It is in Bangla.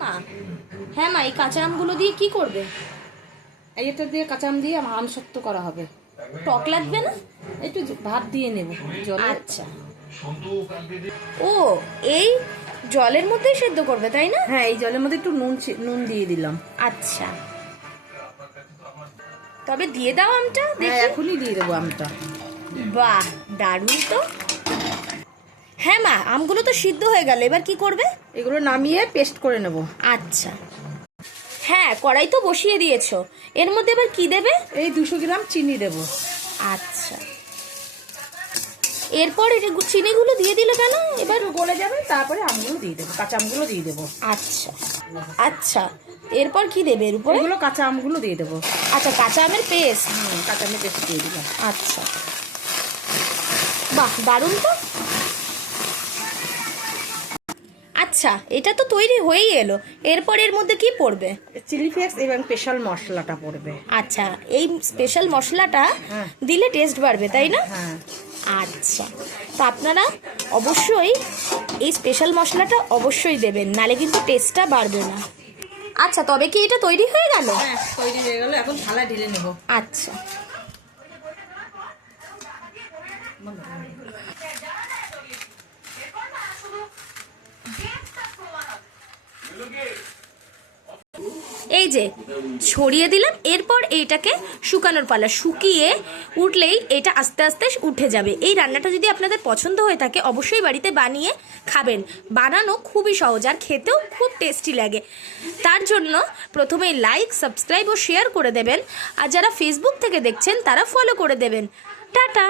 মা, হ্যাঁ মা, এই কাঁচা আমগুলো দিয়ে কি করবে? এটা দিয়ে কাঁচা আম দিয়ে আমসত্ব করা হবে। টক লাগবে না? একটু ভাত দিয়ে নেব জলে। আচ্ছা, ও এই জলের মধ্যেই সেদ্ধ করবে তাই না? হ্যাঁ, এই জলের মধ্যে একটু নুন দিয়ে দিলাম। আচ্ছা, তবে দিয়ে দাও আমটা হ্যাঁ, দেখি। এখনই দিয়ে দেবো আমটা। বাহ, দারুণ তো। হ্যাঁ মা, আমগুলো তো সিদ্ধ হয়ে গেল, এবার কি করবে? এগুলো নামিয়ে পেস্ট করে নেব। আচ্ছা, হ্যাঁ কড়াই তো বসিয়ে দিয়েছো, এর মধ্যে এবার কি দেবে? এই 200 গ্রাম চিনি দেব। আচ্ছা, এরপর এটা চিনিগুলো দিয়ে দিলে কেন? এবার গলে যাবে, তারপরে আমগুলো দিয়ে দেবো, কাঁচা আমগুলো দিয়ে দেবো। আচ্ছা আচ্ছা, এরপর কি দেবে এর উপরে? এগুলো কাঁচা আমগুলো দিয়ে দেবো। আচ্ছা, কাঁচা আমের পেস্ট। কাঁচা আমের পেস্ট দিয়ে দিলাম। আচ্ছা, বাহ দারুণ তো। আচ্ছা, এটা তো তৈরি হয়েই এলো, এরপর এর মধ্যে কি পড়বে? চিলি ফ্লেক্স এবং স্পেশাল মশলাটা পড়বে। আচ্ছা, এই স্পেশাল মশলাটা দিলে টেস্ট বাড়বে তাই না? হ্যাঁ। আচ্ছা, তো আপনারা অবশ্যই এই স্পেশাল মশলাটা অবশ্যই দেবেন, নালে কিন্তু টেস্টটা বাড়বে না। আচ্ছা, তবে কি এটা তৈরি হয়ে গেল? হ্যাঁ, তৈরি হয়ে গেল, এখন থালা ঢেলে নেব। আচ্ছা, এই যে ছড়িয়ে দিলাম, এরপর এইটাকে শুকানোর পালা, শুকিয়ে উঠলেই এটা আস্তে আস্তে উঠে যাবে। এই রান্নাটা যদি আপনাদের পছন্দ হয়ে থাকে অবশ্যই বাড়িতে বানিয়ে খাবেন। বানানো খুবই সহজ আর খেতেও খুব টেস্টি লাগে। তার জন্য প্রথমেই লাইক, সাবস্ক্রাইব ও শেয়ার করে দেবেন, আর যারা ফেসবুক থেকে দেখছেন তারা ফলো করে দেবেন। টাটা।